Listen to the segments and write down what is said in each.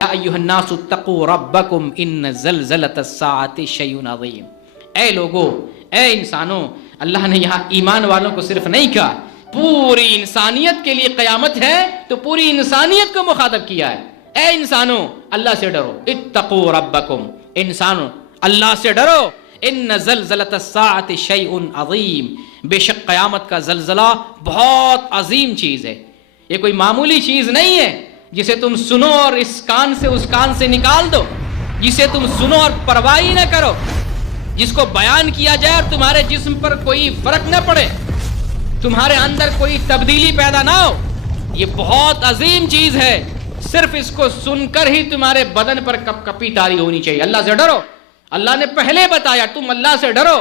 ایھا الناس اتقوا ربکم ان زلزلۃ الساعۃ شیء عظیم۔ اے لوگو، اے انسانوں، اللہ نے یہاں ایمان والوں کو صرف نہیں کہا، پوری انسانیت کے لیے قیامت ہے تو پوری انسانیت کو مخاطب کیا ہے۔ اے انسانوں، اللہ سے ڈرو، اتقوا ربکم، انسانوں اللہ سے ڈرو، ان زلزلۃ الساعۃ شیء عظیم، بے شک قیامت کا زلزلہ بہت عظیم چیز ہے۔ یہ کوئی معمولی چیز نہیں ہے جسے تم سنو اور اس کان سے نکال دو، جسے تم سنو اور پرواہ ہی نہ کرو، جس کو بیان کیا جائے اور تمہارے جسم پر کوئی فرق نہ پڑے، تمہارے اندر کوئی تبدیلی پیدا نہ ہو۔ یہ بہت عظیم چیز ہے، صرف اس کو سن کر ہی تمہارے بدن پر کپ کپی طاری ہونی چاہیے۔ اللہ سے ڈرو، اللہ نے پہلے بتایا تم اللہ سے ڈرو،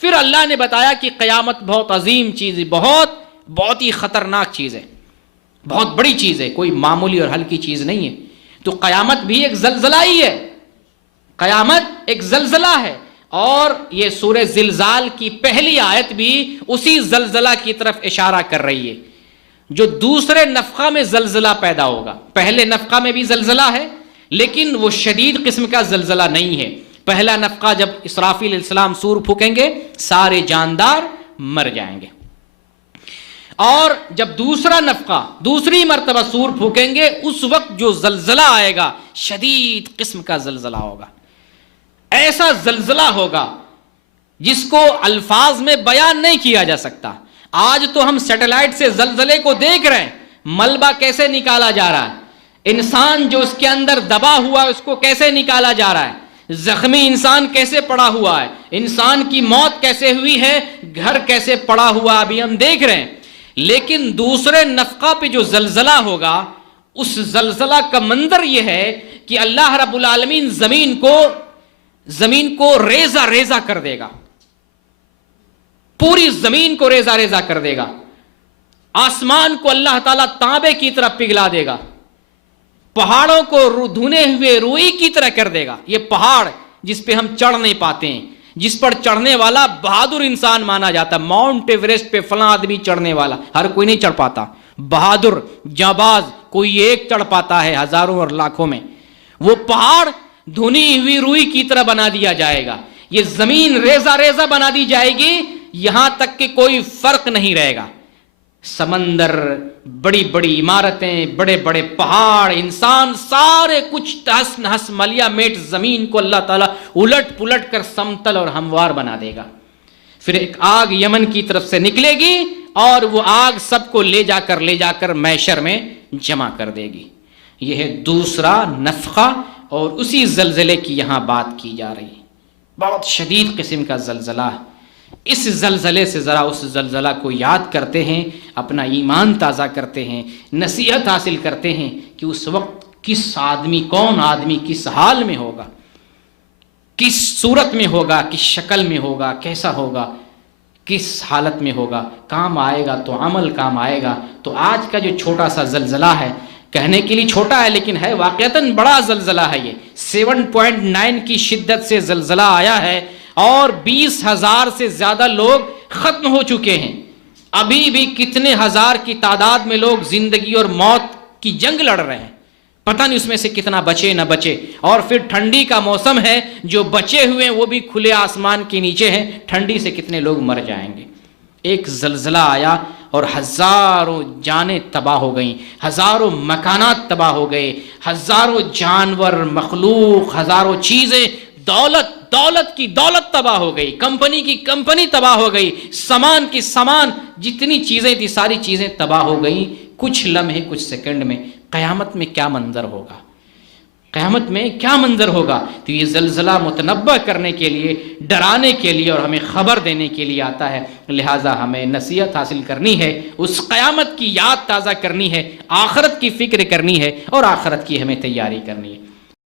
پھر اللہ نے بتایا کہ قیامت بہت عظیم چیز ہے، بہت ہی خطرناک چیز ہے، بہت بڑی چیز ہے، کوئی معمولی اور ہلکی چیز نہیں ہے۔ تو قیامت بھی ایک زلزلہ ہی ہے، قیامت ایک زلزلہ ہے، اور یہ سورہ زلزال کی پہلی آیت بھی اسی زلزلہ کی طرف اشارہ کر رہی ہے، جو دوسرے نفخہ میں زلزلہ پیدا ہوگا۔ پہلے نفخہ میں بھی زلزلہ ہے، لیکن وہ شدید قسم کا زلزلہ نہیں ہے۔ پہلا نفخہ جب اسرافیل علیہ السلام سور پھونکیں گے، سارے جاندار مر جائیں گے، اور جب دوسرا نفخہ، دوسری مرتبہ سور پھونکیں گے، اس وقت جو زلزلہ آئے گا شدید قسم کا زلزلہ ہوگا، ایسا زلزلہ ہوگا جس کو الفاظ میں بیان نہیں کیا جا سکتا۔ آج تو ہم سیٹلائٹ سے زلزلے کو دیکھ رہے ہیں، ملبہ کیسے نکالا جا رہا ہے، انسان جو اس کے اندر دبا ہوا ہے اس کو کیسے نکالا جا رہا ہے، زخمی انسان کیسے پڑا ہوا ہے، انسان کی موت کیسے ہوئی ہے، گھر کیسے پڑا ہوا، ابھی ہم دیکھ رہے ہیں۔ لیکن دوسرے نفخہ پہ جو زلزلہ ہوگا، اس زلزلہ کا منظر یہ ہے کہ اللہ رب العالمین زمین کو ریزہ ریزہ کر دے گا، پوری زمین کو ریزہ ریزہ کر دے گا، آسمان کو اللہ تعالیٰ تانبے کی طرح پگھلا دے گا، پہاڑوں کو دھنے ہوئے روئی کی طرح کر دے گا۔ یہ پہاڑ جس پہ ہم چڑھ نہیں پاتے ہیں، جس پر چڑھنے والا بہادر انسان مانا جاتا ہے، ماؤنٹ ایوریسٹ پہ فلاں آدمی چڑھنے والا، ہر کوئی نہیں چڑھ پاتا، بہادر جانباز کوئی ایک چڑھ پاتا ہے ہزاروں اور لاکھوں میں۔ وہ پہاڑ دھنی ہوئی روئی کی طرح بنا دیا جائے گا، یہ زمین ریزہ ریزہ بنا دی جائے گی، یہاں تک کہ کوئی فرق نہیں رہے گا۔ سمندر، بڑی بڑی عمارتیں، بڑے بڑے پہاڑ، انسان، سارے کچھ تہس نہس ملیا میٹ زمین کو اللہ تعالیٰ الٹ پلٹ کر سمتل اور ہموار بنا دے گا۔ پھر ایک آگ یمن کی طرف سے نکلے گی، اور وہ آگ سب کو لے جا کر محشر میں جمع کر دے گی۔ یہ ہے دوسرا نفخہ، اور اسی زلزلے کی یہاں بات کی جا رہی ہے۔ بہت شدید قسم کا زلزلہ ہے۔ اس زلزلے سے ذرا اس زلزلہ کو یاد کرتے ہیں، اپنا ایمان تازہ کرتے ہیں، نصیحت حاصل کرتے ہیں کہ اس وقت کون آدمی کس حال میں ہوگا، کس صورت میں ہوگا، کس شکل میں ہوگا، کیسا ہوگا، کس حالت میں ہوگا، کام آئے گا تو عمل کام آئے گا۔ تو آج کا جو چھوٹا سا زلزلہ ہے، کہنے کے لیے چھوٹا ہے لیکن ہے واقعتاً بڑا زلزلہ ہے، یہ 7.9 کی شدت سے زلزلہ آیا ہے، اور 20,000 سے زیادہ لوگ ختم ہو چکے ہیں۔ ابھی بھی کتنے ہزار کی تعداد میں لوگ زندگی اور موت کی جنگ لڑ رہے ہیں، پتہ نہیں اس میں سے کتنا بچے نہ بچے۔ اور پھر ٹھنڈی کا موسم ہے، جو بچے ہوئے ہیں وہ بھی کھلے آسمان کے نیچے ہیں، ٹھنڈی سے کتنے لوگ مر جائیں گے۔ ایک زلزلہ آیا اور ہزاروں جانیں تباہ ہو گئیں، ہزاروں مکانات تباہ ہو گئے، ہزاروں جانور، مخلوق، ہزاروں چیزیں، دولت کی دولت تباہ ہو گئی، کمپنی کی کمپنی تباہ ہو گئی، سامان کی سامان، جتنی چیزیں تھی ساری چیزیں تباہ ہو گئیں کچھ لمحے، کچھ سیکنڈ میں۔ قیامت میں کیا منظر ہوگا، قیامت میں کیا منظر ہوگا؟ تو یہ زلزلہ متنبہ کرنے کے لیے، ڈرانے کے لیے اور ہمیں خبر دینے کے لیے آتا ہے، لہٰذا ہمیں نصیحت حاصل کرنی ہے، اس قیامت کی یاد تازہ کرنی ہے، آخرت کی فکر کرنی ہے، اور آخرت کی ہمیں تیاری کرنی ہے۔